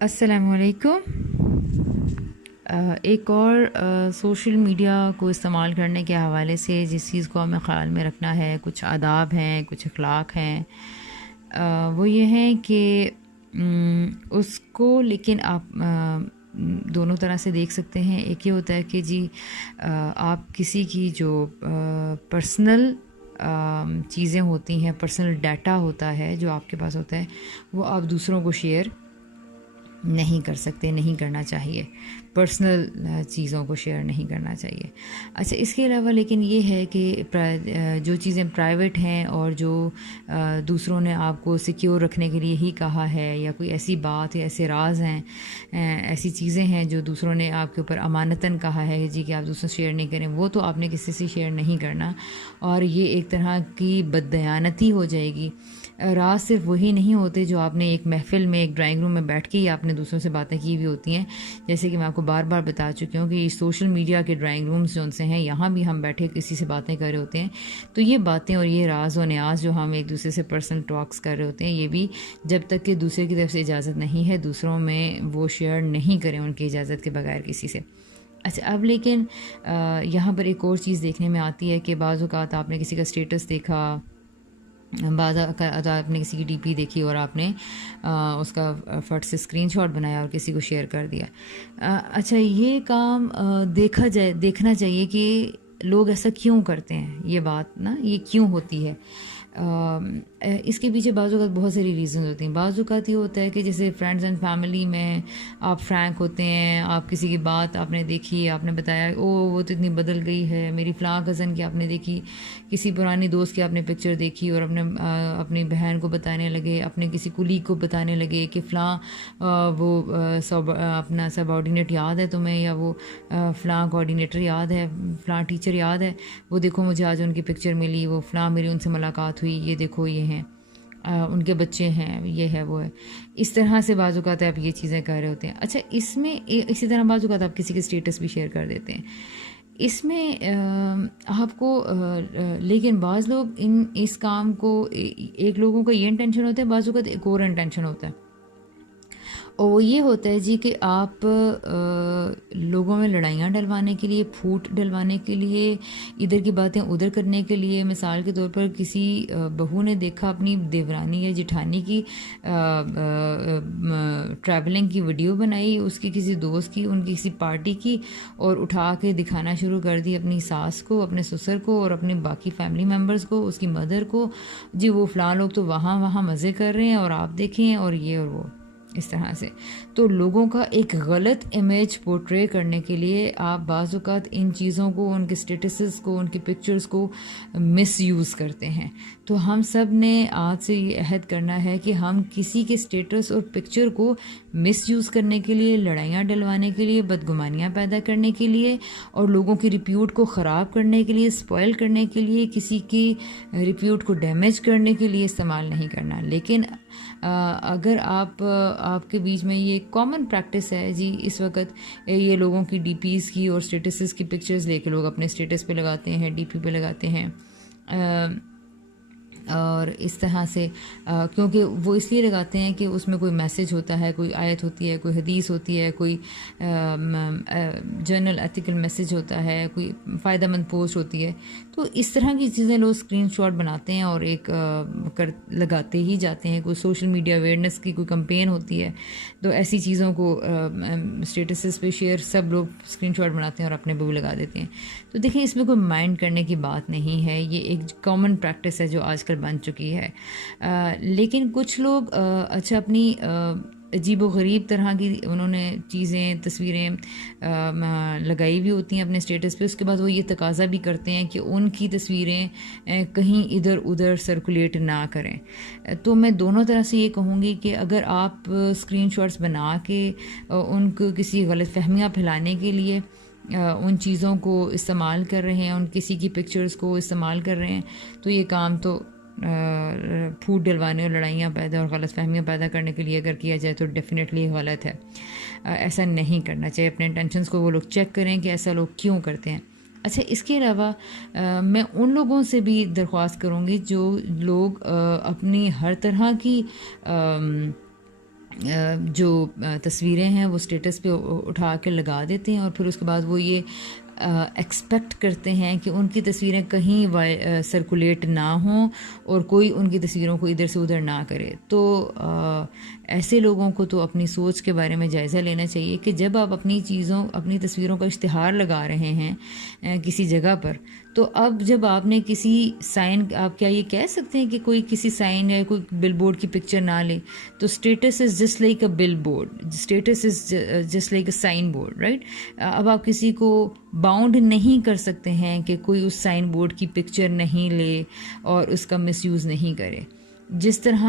السلام علیکم۔ ایک اور سوشل میڈیا کو استعمال کرنے کے حوالے سے جس چیز کو ہمیں خیال میں رکھنا ہے، کچھ آداب ہیں، کچھ اخلاق ہیں، وہ یہ ہیں کہ اس کو لیکن آپ دونوں طرح سے دیکھ سکتے ہیں۔ ایک یہ ہوتا ہے کہ جی آپ کسی کی جو پرسنل چیزیں ہوتی ہیں، پرسنل ڈیٹا ہوتا ہے جو آپ کے پاس ہوتا ہے، وہ آپ دوسروں کو شیئر نہیں کر سکتے، نہیں کرنا چاہیے، پرسنل چیزوں کو شیئر نہیں کرنا چاہیے۔ اچھا، اس کے علاوہ لیکن یہ ہے کہ جو چیزیں پرائیویٹ ہیں اور جو دوسروں نے آپ کو سیکیور رکھنے کے لیے ہی کہا ہے، یا کوئی ایسی بات یا ایسے راز ہیں، ایسی چیزیں ہیں جو دوسروں نے آپ کے اوپر امانتاً کہا ہے جی کہ آپ دوسروں سے شیئر نہیں کریں، وہ تو آپ نے کسی سے شیئر نہیں کرنا، اور یہ ایک طرح کی بددیانتی ہو جائے گی۔ راز صرف وہی نہیں ہوتے جو آپ نے ایک محفل میں، ایک ڈرائنگ روم میں بیٹھ کے ہی آپ نے دوسروں سے باتیں کی ہوئی ہوتی ہیں، جیسے کہ میں آپ کو بار بار بتا چکی ہوں کہ سوشل میڈیا کے ڈرائنگ رومز جو ان سے ہیں، یہاں بھی ہم بیٹھے کسی سے باتیں کر رہے ہوتے ہیں، تو یہ باتیں اور یہ راز و نیاز جو ہم ایک دوسرے سے پرسنل ٹاکس کر رہے ہوتے ہیں، یہ بھی جب تک کہ دوسرے کی طرف سے اجازت نہیں ہے، دوسروں میں وہ شیئر نہیں کریں ان کی اجازت کے بغیر کسی سے۔ اچھا، اب لیکن یہاں پر ایک اور چیز دیکھنے میں آتی ہے کہ بعض اوقات آپ نے کسی کا اسٹیٹس دیکھا، بعض اوقات آپ نے کسی کی ڈی پی دیکھی اور آپ نے اس کا فٹ سے اسکرین شاٹ بنایا اور کسی کو شیئر کر دیا۔ اچھا، یہ کام دیکھنا چاہیے کہ لوگ ایسا کیوں کرتے ہیں، یہ بات نا یہ کیوں ہوتی ہے۔ اس کے پیچھے بعض اوقات بہت ساری ریزنز ہوتی ہیں۔ بعض اوقات یہ ہوتا ہے کہ جیسے فرینڈز اینڈ فیملی میں آپ فرینک ہوتے ہیں، آپ کسی کی بات آپ نے دیکھی، آپ نے بتایا او وہ تو اتنی بدل گئی ہے، میری فلاں کزن کی آپ نے دیکھی، کسی پرانی دوست کی آپ نے پکچر دیکھی اور اپنی بہن کو بتانے لگے، اپنے کسی کولیگ کو بتانے لگے کہ فلاں وہ اپنا سب آرڈینیٹ یاد ہے تمہیں، یا وہ فلاں کوآرڈینیٹر یاد ہے، فلاں ٹیچر یاد ہے، وہ دیکھو مجھے آج ان کی پکچر ملی، وہ فلاں میری ان سے ملاقات ہوئی، یہ دیکھو یہ ہیں ان کے بچے ہیں، یہ ہے وہ ہے۔ اس طرح سے بعض اوقات آپ یہ چیزیں کر رہے ہوتے ہیں۔ اچھا، اس میں اسی طرح بعض اوقات آپ کسی کے اسٹیٹس بھی شیئر کر دیتے ہیں، اس میں آپ کو لیکن بعض لوگ اس کام کو، ایک لوگوں کا یہ انٹینشن ہوتا ہے، بعض اوقات ایک اور انٹینشن ہوتا ہے، اور وہ یہ ہوتا ہے جی کہ آپ لوگوں میں لڑائیاں ڈلوانے کے لیے، پھوٹ ڈلوانے کے لیے، ادھر کی باتیں ادھر کرنے کے لیے۔ مثال کے طور پر کسی بہو نے دیکھا اپنی دیورانی یا جٹھانی کی ٹریولنگ کی ویڈیو بنائی، اس کی کسی دوست کی، ان کی کسی پارٹی کی، اور اٹھا کے دکھانا شروع کر دی اپنی ساس کو، اپنے سسر کو اور اپنے باقی فیملی ممبرز کو، اس کی مدر کو، جی وہ فلاں لوگ تو وہاں مزے کر رہے ہیں اور آپ دیکھیں اور یہ اور وہ، اس طرح سے۔ تو لوگوں کا ایک غلط امیج پورٹرے کرنے کے لیے آپ بعض اوقات ان چیزوں کو، ان کے اسٹیٹسز کو، ان کی پکچرز کو مس یوز کرتے ہیں۔ تو ہم سب نے آج سے یہ عہد کرنا ہے کہ ہم کسی کے اسٹیٹس اور پکچر کو مس یوز کرنے کے لیے، لڑائیاں ڈلوانے کے لیے، بدگمانیاں پیدا کرنے کے لیے، اور لوگوں کی ریپیوٹ کو خراب کرنے کے لیے، اسپوائل کرنے کے لیے، کسی کی ریپیوٹ کو ڈیمیج کرنے کے لیے استعمال نہیں کرنا۔ لیکن اگر آپ کے بیچ میں یہ کامن پریکٹس ہے جی اس وقت، یہ لوگوں کی ڈی پیز کی اور اسٹیٹسز کی پکچرز لے کے لوگ اپنے اسٹیٹس پہ لگاتے ہیں، ڈی پی پہ لگاتے ہیں، اور اس طرح سے کیونکہ وہ اس لیے لگاتے ہیں کہ اس میں کوئی میسج ہوتا ہے، کوئی آیت ہوتی ہے، کوئی حدیث ہوتی ہے، کوئی جرنل ایتھیکل میسج ہوتا ہے، کوئی فائدہ مند پوسٹ ہوتی ہے۔ تو اس طرح کی چیزیں لوگ اسکرین شاٹ بناتے ہیں اور ایک لگاتے ہی جاتے ہیں۔ کوئی سوشل میڈیا اویئرنیس کی کوئی کمپین ہوتی ہے تو ایسی چیزوں کو اسٹیٹسز پہ شیئر سب لوگ اسکرین شاٹ بناتے ہیں اور اپنے بھی لگا دیتے ہیں۔ تو دیکھیں، اس میں کوئی مائنڈ کرنے کی بات نہیں ہے، یہ ایک کامن پریکٹس ہے جو آج کل بن چکی ہے۔ لیکن کچھ لوگ اچھا اپنی عجیب و غریب طرح کی انہوں نے چیزیں، تصویریں لگائی ہوئی ہوتی ہیں اپنے اسٹیٹس پہ، اس کے بعد وہ یہ تقاضا بھی کرتے ہیں کہ ان کی تصویریں کہیں ادھر ادھر سرکولیٹ نہ کریں۔ تو میں دونوں طرح سے یہ کہوں گی کہ اگر آپ اسکرین شاٹس بنا کے ان کو کسی غلط فہمیاں پھیلانے کے لیے ان چیزوں کو استعمال کر رہے ہیں، ان کسی کی پکچرز کو استعمال کر رہے ہیں، تو یہ کام تو پھوٹ ڈلوانے اور لڑائیاں پیدا اور غلط فہمیاں پیدا کرنے کے لیے اگر کیا جائے تو ڈیفینیٹلی غلط ہے۔ ایسا نہیں کرنا چاہیے۔ اپنے انٹینشنز کو وہ لوگ چیک کریں کہ ایسا لوگ کیوں کرتے ہیں۔ اچھا، اس کے علاوہ میں ان لوگوں سے بھی درخواست کروں گی جو لوگ اپنی ہر طرح کی جو تصویریں ہیں وہ اسٹیٹس پہ اٹھا کے لگا دیتے ہیں، اور پھر اس کے بعد وہ یہ ایکسپیکٹ کرتے ہیں کہ ان کی تصویریں کہیں سرکولیٹ نہ ہوں اور کوئی ان کی تصویروں کو ادھر سے ادھر نہ کرے. تو ایسے لوگوں کو تو اپنی سوچ کے بارے میں جائزہ لینا چاہیے کہ جب آپ اپنی تصویروں کا اشتہار لگا رہے ہیں کسی جگہ پر، تو اب جب آپ نے کسی سائن، آپ کیا یہ کہہ سکتے ہیں کہ کوئی کسی سائن یا کوئی بل بورڈ کی پکچر نہ لے؟ تو status is just like a billboard, status is just like a signboard, right? اب آپ کسی کو باؤنڈ نہیں کر سکتے ہیں کہ کوئی اس سائن بورڈ کی پکچر نہیں لے اور اس کا مس یوز نہیں کرے. جس طرح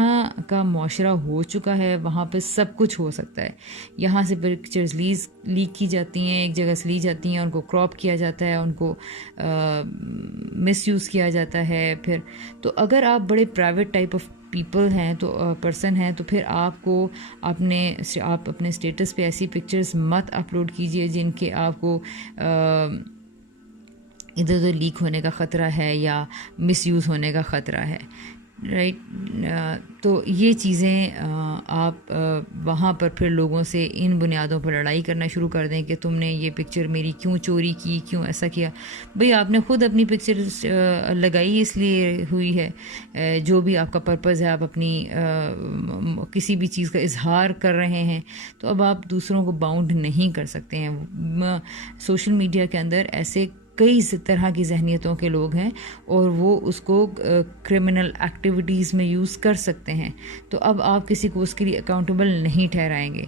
کا معاشرہ ہو چکا ہے وہاں پہ سب کچھ ہو سکتا ہے. یہاں سے پکچرز لیک کی جاتی ہیں، ایک جگہ سے لی جاتی ہیں، ان کو کراپ کیا جاتا ہے، ان کو مس یوز کیا جاتا ہے. پھر تو اگر آپ بڑے پرائیویٹ ٹائپ آف پیپل ہیں، تو پرسن ہیں، تو پھر آپ اپنے اسٹیٹس پہ ایسی پکچرز مت اپلوڈ کیجئے جن کے آپ کو ادھر ادھر لیک ہونے کا خطرہ ہے یا مس یوز ہونے کا خطرہ ہے، رائٹ؟ تو یہ چیزیں آپ وہاں پر پھر لوگوں سے ان بنیادوں پر لڑائی کرنا شروع کر دیں کہ تم نے یہ پکچر میری کیوں چوری کی، کیوں ایسا کیا. بھئی آپ نے خود اپنی پکچر لگائی اس لیے ہوئی ہے، جو بھی آپ کا پرپز ہے، آپ اپنی کسی بھی چیز کا اظہار کر رہے ہیں، تو اب آپ دوسروں کو باؤنڈ نہیں کر سکتے ہیں. سوشل میڈیا کے اندر ایسے کئی طرح کی ذہنیتوں کے لوگ ہیں اور وہ اس کو کرمنل ایکٹیویٹیز میں یوز کر سکتے ہیں. تو اب آپ کسی کو اس کے لیے اکاؤنٹیبل نہیں ٹھہرائیں گے.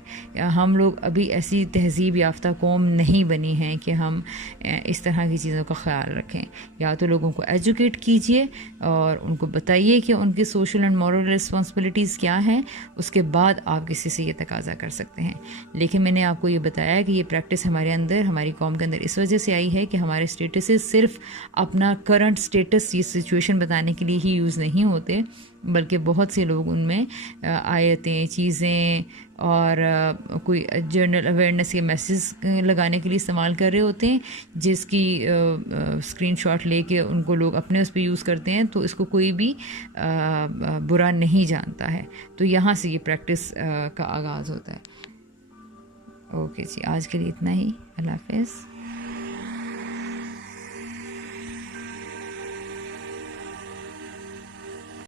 ہم لوگ ابھی ایسی تہذیب یافتہ قوم نہیں بنی ہیں کہ ہم اس طرح کی چیزوں کا خیال رکھیں. یا تو لوگوں کو ایجوکیٹ کیجئے اور ان کو بتائیے کہ ان کی سوشل اینڈ مورل رسپانسبلٹیز کیا ہیں، اس کے بعد آپ کسی سے یہ تقاضا کر سکتے ہیں. لیکن میں نے آپ کو یہ بتایا کہ یہ پریکٹس ہماری قوم کے اندر اس وجہ سے آئی ہے کہ ہمارے اسٹیٹسز صرف اپنا کرنٹ اسٹیٹس، یہ سچویشن بتانے کے لیے ہی یوز نہیں ہوتے، بلکہ بہت سے لوگ ان میں آیتیں، چیزیں اور کوئی جنرل اویئرنیس کے میسیج لگانے کے لیے استعمال کر رہے ہوتے ہیں، جس کی اسکرین شاٹ لے کے ان کو لوگ اپنے اس پہ یوز کرتے ہیں. تو اس کو کوئی بھی برا نہیں جانتا ہے. تو یہاں سے یہ پریکٹس کا آغاز ہوتا ہے. اوکے جی، آج کے لیے اتنا ہی. اللہ حافظ.